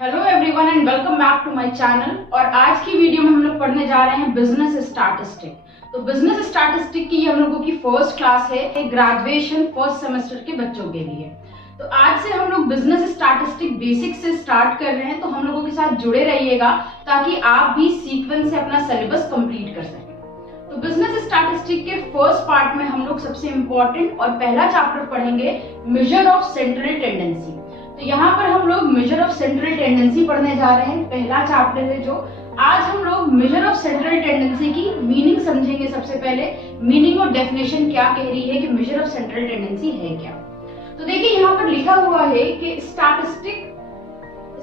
Hello everyone and welcome back to my channel. और आज की वीडियो में हम लोग पढ़ने जा रहे हैं बिजनेस स्टैटिस्टिक। तो बिजनेस स्टैटिस्टिक की हम लोगों की फर्स्ट क्लास है ग्रेजुएशन फर्स्ट सेमेस्टर के बच्चों के लिए। तो आज से हम लोग बिजनेस स्टैटिस्टिक बेसिक से स्टार्ट कर रहे हैं, तो हम लोगों के साथ जुड़े रहिएगा ताकि आप भी सीक्वेंस से अपना सिलेबस कंप्लीट कर सकें। तो बिजनेस स्टैटिस्टिक के फर्स्ट पार्ट में हम लोग सबसे इंपॉर्टेंट और पहला चैप्टर पढ़ेंगे मेजर ऑफ सेंट्रल टेंडेंसी। तो यहाँ पर हम लोग मेजर ऑफ सेंट्रल टेंडेंसी पढ़ने जा रहे हैं, पहला चैप्टर है जो आज हम लोग मेजर ऑफ सेंट्रल टेंडेंसी की मीनिंग समझेंगे। सबसे पहले मीनिंग और डेफिनेशन क्या कह रही है कि मेजर ऑफ सेंट्रल टेंडेंसी है क्या। तो देखिए यहाँ पर लिखा हुआ है कि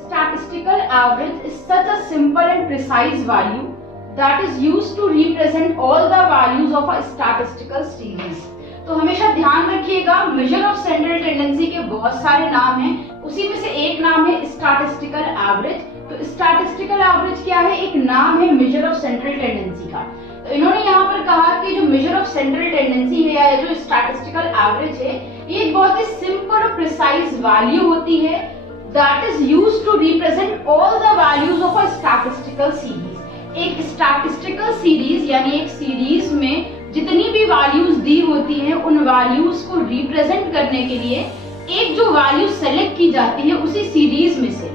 statistical average is such a simple and precise value that is used to represent all the values of a statistical series। तो हमेशा ध्यान रखिएगा मेजर ऑफ सेंट्रल टेंडेंसी के बहुत सारे नाम हैं, उसी में से एक नाम है स्टैटिस्टिकल एवरेज। तो स्टैटिस्टिकल एवरेज क्या है? एक नाम है मेजर ऑफ सेंट्रल टेंडेंसी का। तो इन्होंने यहाँ पर कहा कि जो मेजर ऑफ सेंट्रल टेंडेंसी है या जो स्टैटिस्टिकल एवरेज है, ये एक बहुत ही सिंपल और प्रिसाइज वैल्यू होती है that is used to represent all the values of a statistical series. एक स्टैटिस्टिकल सीरीज यानी एक सीरीज में जितनी भी वैल्यूज दी होती हैं उन वैल्यूज को रिप्रेजेंट करने के लिए एक जो वैल्यू सेलेक्ट की जाती है उसी सीरीज में से,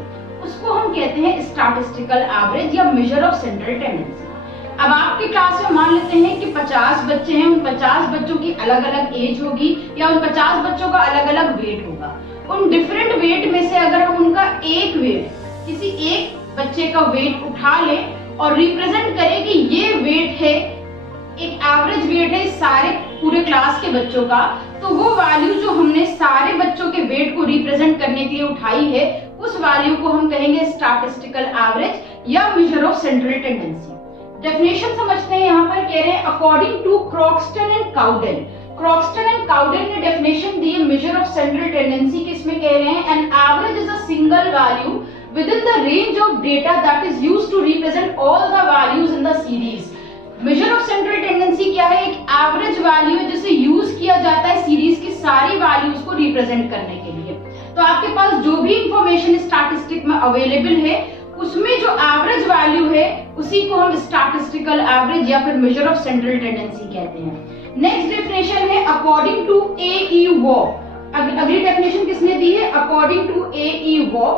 उसको हम कहते हैं स्टैटिस्टिकल एवरेज या मेजर ऑफ सेंट्रल टेंडेंसी। अब आपकी क्लास में मान लेते हैं कि 50 बच्चे हैं, उन 50 बच्चों की अलग अलग एज होगी या उन 50 बच्चों का अलग अलग वेट होगा। उन डिफरेंट वेट में से अगर हम उनका एक वेट, किसी एक बच्चे का वेट उठा लें और रिप्रेजेंट करें कि ये वेट है, एक एवरेज वेट है सारे पूरे क्लास के बच्चों का, तो वो वैल्यू जो हमने सारे बच्चों के वेट को रिप्रेजेंट करने के लिए उठाई है, उस वैल्यू को हम कहेंगे स्टैटिस्टिकल एवरेज या major of central tendency. Definition समझते हैं। यहाँ पर कह रहे हैं according to क्रॉक्सटन and Caudell. क्रॉक्सटन and Caudell ने डेफिनेशन दी है मेजर ऑफ सेंट्रल टेंडेंसी की। इसमें कह रहे हैं an average is a single value within the range of data that is used to represent all the values in the series. Measure of central tendency क्या है? एक average value है जिसे यूज किया जाता है सीरीज की सारी वैल्यूज को रिप्रेजेंट करने के लिए। तो आपके पास जो भी इंफॉर्मेशन स्टैटिस्टिक में अवेलेबल है उसमें जो एवरेज वैल्यू है उसी को हम स्टैटिस्टिकल एवरेज या फिर मेजर ऑफ सेंट्रल टेंडेंसी कहते हैं। नेक्स्ट डेफिनेशन है अकॉर्डिंग टू ए वॉ। अगली डेफिनेशन किसने दी है? According to A Waugh.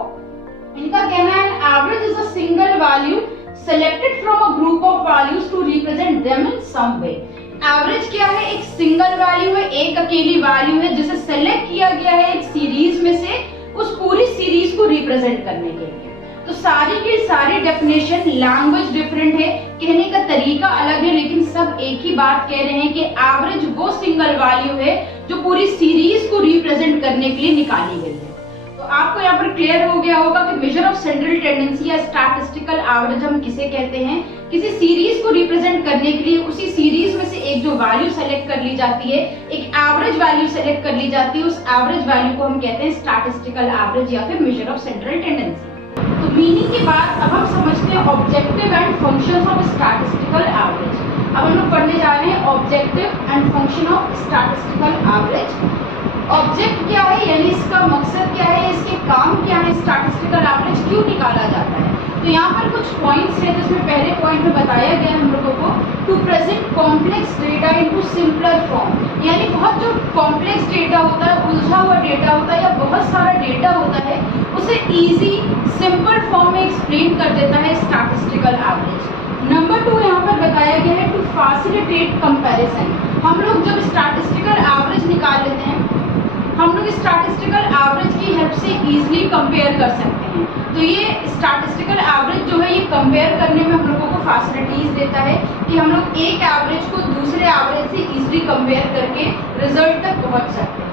इनका कहना है average is a single value selected from a group of values to represent them in some way। Average क्या है? एक सिंगल वैल्यू है, एक अकेली वैल्यू है जिसे सेलेक्ट किया गया है एक सीरीज में से उस पूरी सीरीज को रिप्रेजेंट करने के लिए। तो सारी की सारी डेफिनेशन, लैंग्वेज डिफरेंट है, कहने का तरीका अलग है, लेकिन सब एक ही बात कह रहे हैं कि एवरेज वो सिंगल वैल्यू है जो पूरी सीरीज को रिप्रेजेंट करने के लिए निकाली गई है। तो आपको यहाँ पर क्लियर हो गया होगा कि मेजर ऑफ सेंट्रल टेंडेंसी या स्टैटिस्टिकल एवरेज हम किसे कहते हैं? किसी सीरीज को रिप्रेजेंट करने के लिए उसी सीरीज में से एक जो वैल्यू सेलेक्ट कर ली जाती है, एक एवरेज वैल्यू सेलेक्ट कर ली जाती है, उस एवरेज वैल्यू को हम कहते हैं स्टैटिस्टिकल एवरेज या फिर मेजर ऑफ सेंट्रल टेंडेंसी। तो मीनिंग के बाद अब हम समझते हैं objective and functions of statistical average. अब हम लोग पढ़ने जा रहे हैं objective and function of statistical average. Object क्या है यानी इसका मकसद क्या है, इसके काम क्या है, स्टैटिस्टिकल एवरेज क्यों निकाला जाता है। तो यहाँ पर कुछ पॉइंट्स हैं जिसमें पहले पॉइंट में बताया गया है हम लोगों को to present complex data into simpler form. यानी बहुत जो कॉम्प्लेक्स डेटा होता है, उलझा हुआ डेटा होता है या बहुत सारा डेटा होता है, उसे इजी सिंपल फॉर्म में एक्सप्लेन कर देता है स्टैटिस्टिकल एवरेज। नंबर 2 यहाँ पर बताया गया है टू फैसिलिटेट कंपैरिजन। हम लोग जब स्टैटिस्टिकल एवरेज निकाल लेते हैं, हम लोग स्टैटिस्टिकल एवरेज की हेल्प से इजीली कंपेयर कर सकते हैं। तो ये स्टैटिस्टिकल एवरेज जो है ये कंपेयर करने में हम लोगों को फैसिलिटीज देता है कि हम लोग एक एवरेज को दूसरे एवरेज से इजीली कंपेयर करके रिजल्ट तक पहुंच सकते हैं।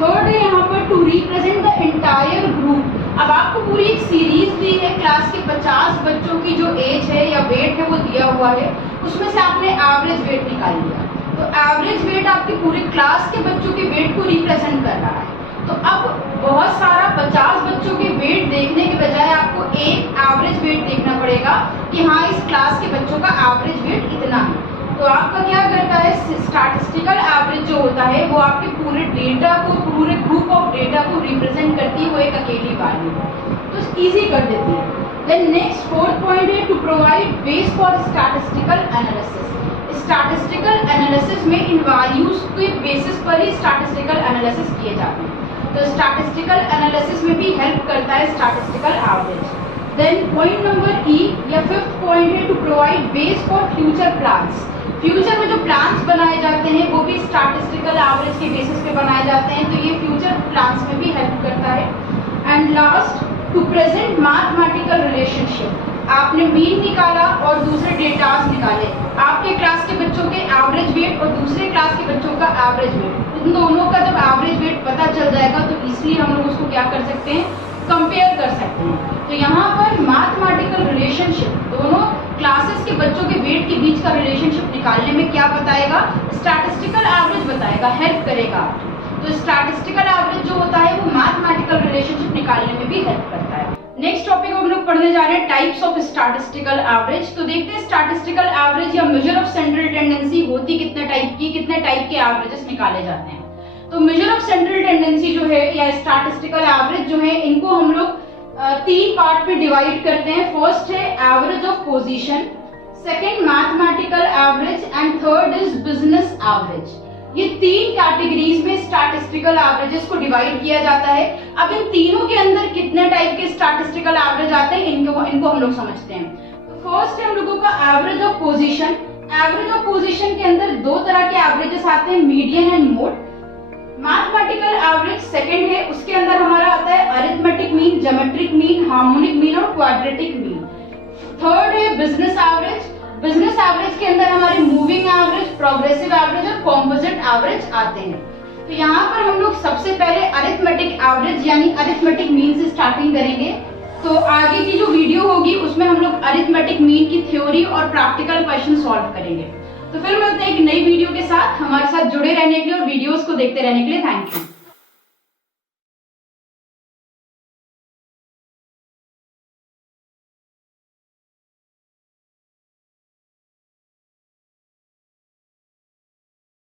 थर्ड है यहाँ पर to represent the entire group. अब आपको पूरी एक सीरीज दी है, क्लास के 50 बच्चों की जो एज है या वेट है वो दिया हुआ है, उसमें से आपने एवरेज वेट निकाल लिया। तो एवरेज वेट आपके पूरे क्लास के बच्चों के वेट को रिप्रेजेंट कर रहा है। तो अब बहुत सारा 50 बच्चों के वेट देखने के बजाय आपको एक एवरेज वेट देखना पड़ेगा कि हाँ इस क्लास के बच्चों का एवरेज वेट इतना है। तो आपका क्या करता है, स्टैटिस्टिकल एवरेज जो होता है वो आपके पूरे डेटा को, पूरे ग्रुप ऑफ डेटा को रिप्रेजेंट करती है वो एक अकेली वैल्यू। तो कुछ इजी कर देती है। देन नेक्स्ट फोर्थ पॉइंट है to provide base for statistical analysis. Statistical analysis में इन वैल्यूज के बेसिस पर ही स्टैटिस्टिकल एनालिसिस किए जाते हैं। तो स्टैटिस्टिकल एनालिसिस में भी हेल्प करता है statistical average. Then point number E या फिफ्थ पॉइंट है to provide base for future plans. Future में जो प्लान्स बनाए जाते हैं वो भी स्टैटिस्टिकल एवरेज के बेसिस पे बनाए जाते हैं, तो ये फ्यूचर प्लान्स में भी हेल्प करता है। And last to present mathematical relationship. आपने मीन निकाला और दूसरे डेटास निकाले, आपके क्लास के बच्चों के एवरेज वेट और दूसरे क्लास के बच्चों का एवरेज वेट, उन दोनों का जब एवरेज वेट पता चल जाएगा तो इसलिए हम लोग उसको क्या कर सकते हैं, कंपेयर कर सकते हैं। तो यहाँ पर मैथमेटिकल रिलेशनशिप दोनों क्लासेस के बच्चों के वेट के बीच का रिलेशनशिप निकालने में क्या बताएगा, स्टैटिस्टिकल एवरेज बताएगा, हेल्प करेगा आपको। तो स्टैटिस्टिकल एवरेज जो होता है वो मैथमेटिकल रिलेशनशिप निकालने में भी हेल्प करता है। नेक्स्ट टॉपिक हम लोग पढ़ने जा रहे हैं टाइप्स ऑफ स्टैटिस्टिकल एवरेज। तो देखते हैं स्टैटिस्टिकल एवरेज या मेजर ऑफ सेंट्रल टेंडेंसी होती कितने टाइप की, कितने टाइप के एवरेजेस निकाले जाते हैं। तो मेजर ऑफ सेंट्रल टेंडेंसी जो है या स्टैटिस्टिकल एवरेज जो है, इनको हम लोग तीन पार्ट में डिवाइड करते हैं। फर्स्ट है average of position, second mathematical average and third is business average. ये तीन कैटेगरीज में स्टैटिस्टिकल एवरेजेस को डिवाइड किया जाता है। अब इन तीनों के अंदर कितने टाइप के स्टैटिस्टिकल एवरेज आते हैं इनको हम लोग समझते हैं। तो फर्स्ट है हम लोगों का average of position. Average of position के अंदर दो तरह के एवरेजेस आते हैं, median and mode. Mathematical average second है, उसके अंदर हमारा आता है arithmetic mean, geometric mean, harmonic mean और क्वाड्रेटिक मीन। थर्ड है बिजनेस एवरेज। बिजनेस एवरेज के अंदर हमारे मूविंग एवरेज, प्रोग्रेसिव एवरेज और कॉम्पोजिट एवरेज आते हैं। तो यहाँ पर हम लोग सबसे पहले अरिथमेटिक एवरेज यानी अरिथमेटिक मीन से स्टार्टिंग करेंगे। तो आगे की जो वीडियो होगी उसमें हम लोग अरिथमेटिक मीन की थ्योरी और प्रैक्टिकल क्वेश्चन सॉल्व करेंगे। तो फिर मिलते हैं एक नई वीडियो के साथ। हमारे साथ जुड़े रहने के लिए और वीडियोस को देखते रहने के लिए थैंक यू।